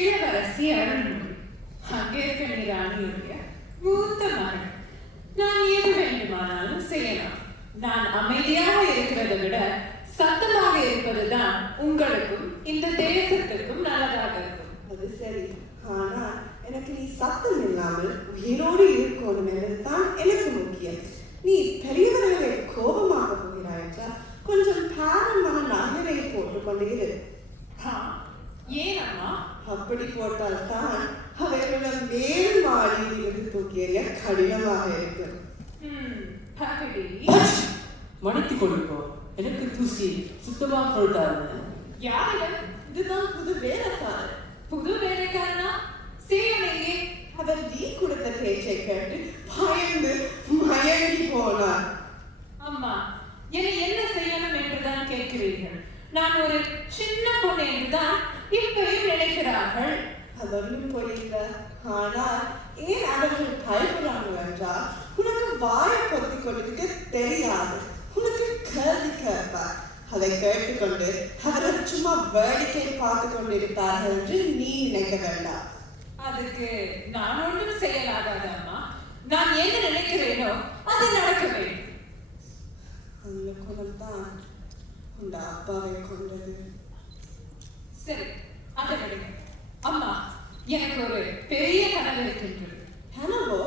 இளவரசி அருள்மொழி அங்கே இருக்க நீ ராணியுடைய மூத்த மகன். நான் எது வேண்டுமானாலும் செய்யலாம். நான் அமைதியாக இருக்கிறதை விட சத்தமாக இருப்பதுதான் உங்களுக்கும் இந்த தேசத்துக்கும் நல்லதாக இருக்கும். அது சரி, ஆனா எனக்கு நீ சத்தம் இல்லாமல் உயிரோடு இருக்கணும் என்பதுதான் எனக்கு முக்கியம். நீ பெரியவராக கோபமாக போகிறாய் என்றால் கொஞ்சம் பாரமான நகையை போட்டுக்கொண்டு இரு. ஏன் அம்மா? அப்படி போட்டால் தான் அவைகளிடம் மேல் மாடியில் இருந்து தூக்கி எறிய கடினமாக இருக்கும். மன்னித்து கொள்ளுக்கோ, எனக்கு தூசி சுத்தமாக கொடுத்தாரு. யாரு? இதுதான் புது வேலைக்காரர். புது வேலைக்காரனா? சேவனையே அவர் நீ கொடுத்த பேச்சை கேட்டு பயந்து மயங்கி போனார். அம்மா, என்னை என்ன செய்யணும் என்றுதான் கேட்கிறீர்கள்? நான் ஒரு சின்ன பொண்ணு என்றுதான் இப்பயும் நினைக்கிறார்கள். அதொன்னும் போயில்ல. ஆனால் ஏன் அவர்கள் பயப்படுறாங்க என்றால் உனக்கு வாயை பொத்தி கொள்வதற்கு தெரியாது. உனக்கு கேள்வி கேட்பார். அதை கேட்டுக்கொண்டு அவர்கள் சும்மா வேடிக்கை பார்த்து கொண்டிருப்பார்கள் என்று நீ நினைக்க வேண்டாம். அதுக்கு நான் ஒன்றும் செய்யலாகாது அம்மா. நான் என்ன நினைக்கிறேனோ அது நடக்க வேண்டும். அந்த குணம் தான் உங்க அப்பாவை கொண்டது. சரி, அதை விடுங்க. அம்மா, எனக்கு ஒரு பெரிய கனவு இருக்கின்றது. கனவோ?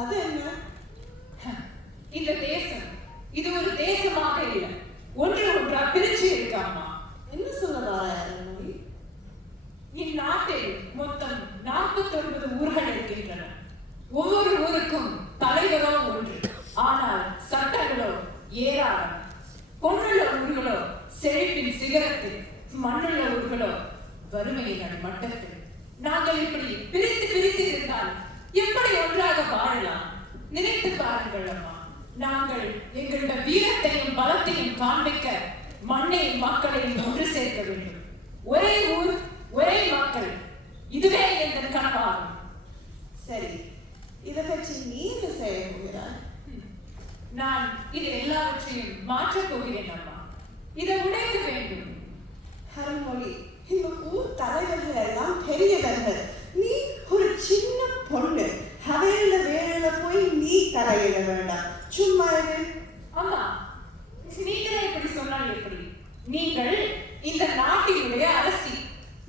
அது என்ன? இந்த தேசம் இது ஒரு தேசமாக இல்லை, ஒன்று ஒன்றா பிரிச்சு இருக்காமா. என்ன சொல்ல வாராய்? இந்நாட்டில் மொத்தம் 49 ஊர்கள் இருக்கின்றன. ஒவ்வொரு ஊருக்கும் தலைவரோ ஒன்று, ஆனால் சட்டங்களோ ஏராளம். பொன்னுள்ள ஊர்களோ செழிப்பின் சிகரத்தில், மண்ணுள்ள ஊர்களோ வறுமையின் மட்டத்தில். நாங்கள் இப்படி பிரித்து பிரித்து இருந்தால் எப்படி ஒன்றாக வாழலாம்? நினைத்து பாருங்கள் அம்மா. நாங்கள் எங்களுடைய வீரத்தையும் பலத்தையும் காண்பிக்க மண்ணையும் மக்களையும் ஒன்று சேர்க்க வேண்டும். ஒரே ஊர், ஒரே மக்கள், இதுவே எங்கள் கனவாகும். சரி, இதை பற்றி நீ என்ன செய்ய போகிறாய்? நான் இது எல்லாவற்றையும் மாற்றப் போகிறேன் அம்மா. இதை உடைக்க வேண்டும். அருள்மொழி, இந்த ஊர் தலைவர்கள் எல்லாம் பெரியவர்கள். நீ ஒரு சின்ன பொண்ணு. அவையில வேலையில போய் நீ தலையிட வேண்டாம். சும்மா இரு. அம்மா, நீங்களே இப்படி சொன்னால் எப்படி? நீங்கள் இந்த நாட்டினுடைய அரசி.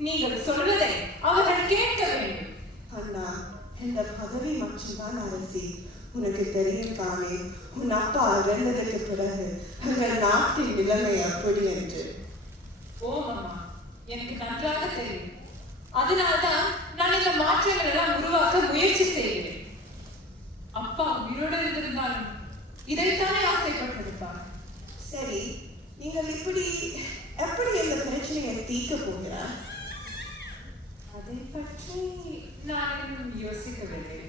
நீங்கள் சொல்வதை அவர்கள் கேட்க வேண்டும். அண்ணா, இந்த பதவி மட்டும்தான் அரசி. உனக்கு தெரியும் தானே, உன் அப்பா இறந்ததுக்கு பிறகு எங்கள் நாட்டின் நிலைமை அப்படி என்று. ஓ அம்மா, எனக்கு நன்றாக தெரியும். அதனால்தான் நான் இந்த மாற்றங்கள் எல்லாம் உருவாக்க முயற்சி செய்கிறேன். அப்பா உயிரோடு இருந்திருந்தாலும் இதைத்தானே ஆசைப்பட்டிருப்பார். சரி, நீங்கள் இப்படி எப்படி இந்த பிரச்சனையை தீர்க்க போகிறார்? அதை பற்றி நான் இன்னும் யோசிக்கவில்லை.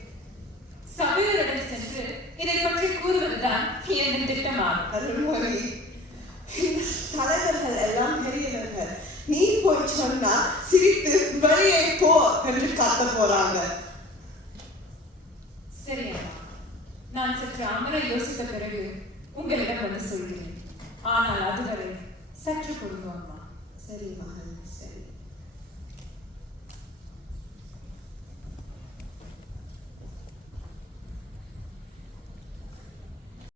சபையோரிடம் சென்று இதை பற்றி கூறுவதுதான் என் திட்டமாகும். அருள்மொழி, இந்த தலைவர்கள் எல்லாம் பெரியவர்கள். நீ போய் சொன்னா சிரித்து வெளியே போ என்று கத்த போறாங்க. சரி அம்மா, நான் சற்று அமர யோசித்த பிறகு உங்களிடம் வந்து சொல்கிறேன். ஆனால் அதுவரை சற்று கொடுங்க அம்மா. சரி மகன், சரி.